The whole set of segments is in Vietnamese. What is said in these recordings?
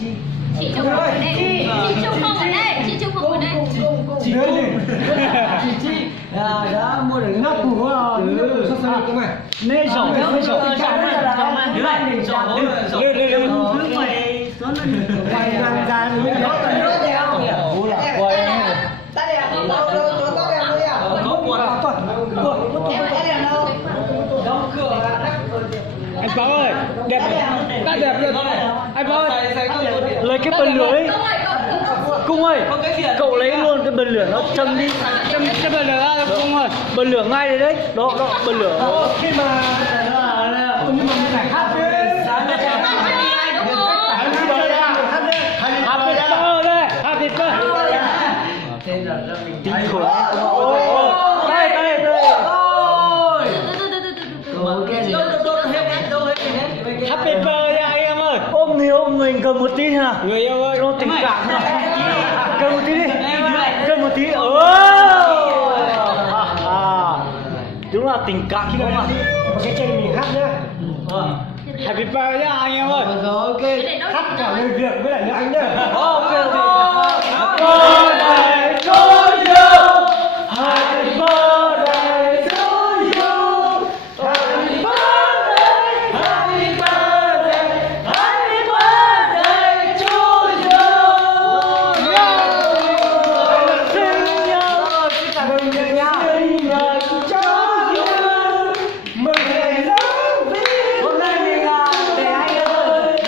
Chị Trung không ở đây. Chị Trung không ở đây. Chị Trung không ở đây. Chị đã mua được ngắp củ rồi. Nên rổ Quay ra ra nó anh Báo ơi, đẹp đã đẹp rồi. Anh Báo ơi, lấy cái bần lửa ấy. Cung ơi, cậu lấy luôn cái bần lửa nó châm đi, châm bần lửa ra Cung ơi, bần lửa ngay đấy đấy, đó bần lửa. khi mà nhưng mà mình phải hát đấy. Happy birthday. Kinh khủng. Đây. Happy birthday anh em ơi. Ôm thì ôm mình cầm một tí nào. Người yêu ơi, nó tình cảm nào. Cầm một tí đi. Cầm một tí. Đúng là tình cảm không ạ? Cái chân mình hát nhá. Happy birthday anh em ơi. Rồi ok. Hát cả lời Việt với lại lời Anh nhá. Ok. Birthday to you. Happy birthday to you. Happy birthday. Happy birthday. Happy birthday to you. Sinh nhật cho you. Mừng ngày lớn vì Hôm nay mình để anh ơi.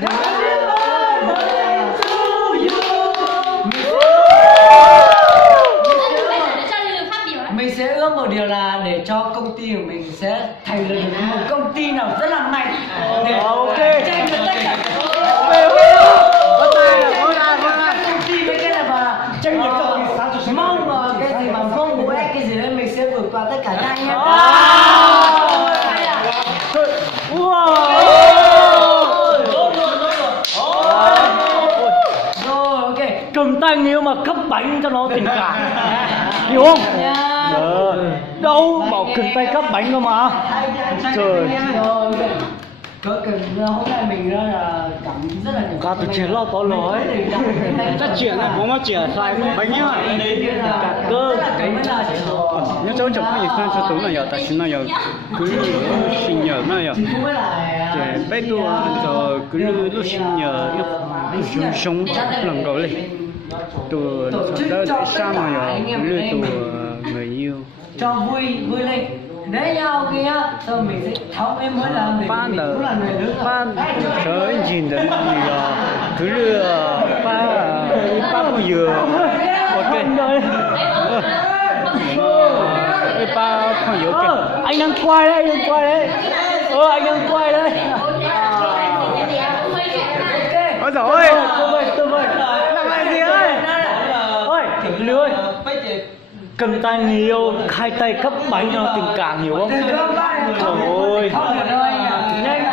Happy birthday to you. mình sẽ ước một điều là để cho công ty của mình sẽ thành lập được một công ty nào rất là mạnh để Ok. tranh với tất cả các công ty với cái này và tranh được mong mà cái gì mà mong muốn cái gì đấy mình sẽ vượt qua tất cả các anh em. Rồi ok. Cầm tay người yêu mà cấp bánh cho nó tình cảm. Hiểu không? Đâu bảo cầm tay cấp bánh cơ mà. Trời. Rồi có cần hôm nay mình là cảm rất là nhiều. Cả tụi trẻ lo to nói. Chắc chuyện này bố má trẻ xài bánh nhá. Cả cơ. nhớ cháu chồng không phải cho tôi là giờ tại sao là giờ cứ sinh nhật mà giờ để bé tôi giờ cứ lúc sinh nhật lúc sống lần đầu lên tôi đó để sao mà giờ cứ tôi người yêu cho vui lên đấy nhau kia xong mình sẽ tháo em mới là mình cũng là người lớn ban tới nhìn đến gì cứ ba bao giờ ok ba không hiểu kìa Anh đang quay đấy, anh đang quay đấy. ôi dồi ôi Tôi vơi. làm lại gì ơi Ôi, Lưu ơi. Cầm tay người yêu, hai tay cấp bánh cho nó tình cảm, hiểu không? Trời ơi. nhanh